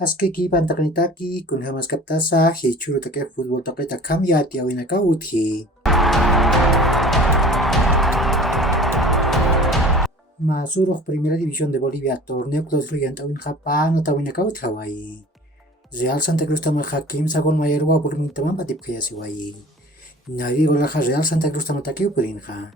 Haskeki pantakanitaki kun hamas kaptasa he churu take fútbol take takam ya tiawina kauthi. Masuruh Primera División de Bolivia torneo clausura yantawin japa natawina kaut Hawaii. Real Santa Cruz tamaja kim sagol mayarwa burmin taman patip kayasiwai. Nari golaja Real Santa Cruz tamataki upurinja.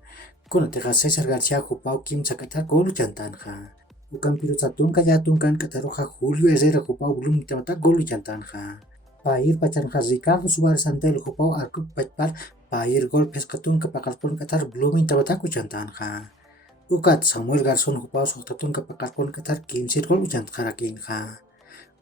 Kuna teja César García jupau kim sakata gol chantanja. Ukan piru satunka yatunkan kataroja Julio Herrera jupau burmin tamata gol chantanja. Pair pacanja Ricardo Suárez Santel jupau arkuk pachpar pair gol peskatun kapakalpon katar burmin tamata kuchantanja. Ukat Samuel Garzón jupau soktatun kapakalpon katar kim sirgol uchantjarakinja.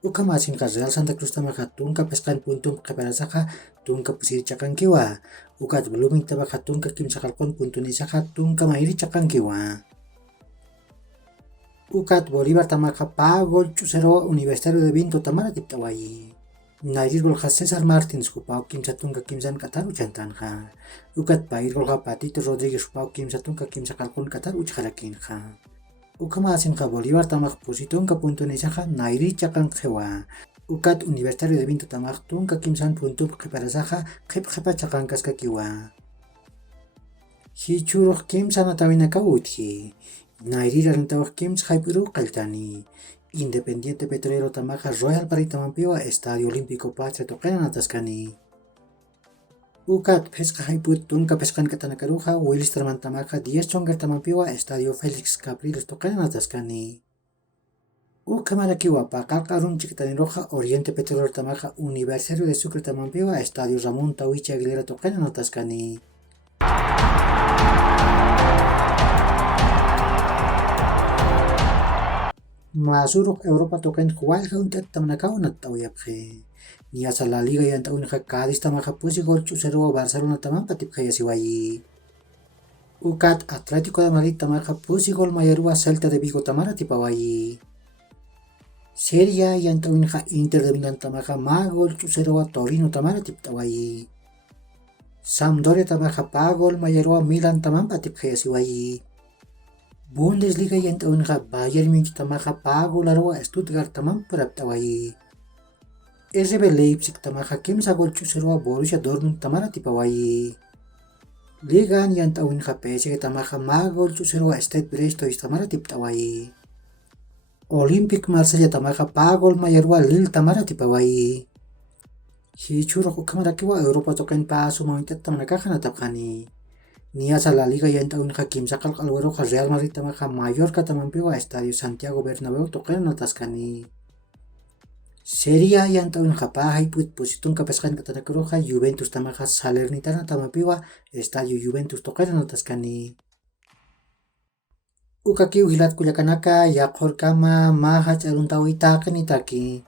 Uka masin ka Real Santa Cruz tamaja tunka peskan puntum kaparasaja tunka pusir cakan kiwa. Ukat belum tamaja tunka kim sakalpon puntun isaja tunka mairi cakan kiwa. Ukat Bolívar tamaja pagol chusero Universitario de Vinto tamara tiptawai. Nairir golja César Martins jupau kim satunka kim san katar uchantanja. Ukat pair golja Patito Rodríguez jupau kim satunka kim sakalpon katar uchjarakinja. Ukamasin ka Bolívar tamak pusiton ka punto nesaja nairi cakan jewa. Ukat Universitario de Vinto tamak tunka kimsan punto preparasaja jepa cakan kaska kiwa. Hichuruk kimsan atawina kauthi. Nairi rarentawak kims haipuru kaltani. Independiente Petrolero tamaja Royal Paritamampiwa Estadio Olímpico Patria toqenan ataskani. Ukat pesca haiput tunka peskan katanakaruja Willis Tramantamaja 10 chongar tamampiwa Estadio Félix Capriles toqenan ataskani. Ukamarakiwa pakalkarun chiquitaniroja Oriente Petrolero tamaja Universitario de Sucre tamampiwa Estadio Ramón Tawichi Aguilera toqenan ataskani. Masuruk Europa toquen jualja untet tamanakaw natawiyapje. Ni asa la liga yan taun Cádiz tamaja pusi gol chusero Barcelona taman patip kayasiwayi. Ukat Atlético de Madrid tamaja pusi gol mayarua Celta de Vigo tamara tipawayi. Serie yan taun Inter de Milán tamaja ma gol chusero Torino tamara tiptawayi. Sampdoria tamaja pa gol mayarua Milan taman patip kayasiwayi. Bundesliga yan taun Bayern Munich tamaja pa gol arwa Stuttgart taman paraptawayi. RB Leipzig tamaja kimsa gol chusero Borussia Dortmund tamara tipawayi. Liga yan taun PSG tamaja ma gol chusero Stade Brestois tamara tiptawayi. Olympique Marsella tamaja pa gol mayarwa Lille tamara tipawayi. Hichurok ukamarakiwa Europa token pa sumawitet tamanakaja natapkani. Niasa la Liga yan taun kimsa kalkalwero Real Madrid tamaja Mallorca tamampiwa Estadio Santiago Bernabéu token nataskani. Seria yan taun pa haiput positun kapeskan katanakaroja Juventus tamaja Salernitana tamapiwa Estadio Juventus token nataskani. Ukakiw hilat kulyakanaka yakhor kama mahach aluntawita kanitaki.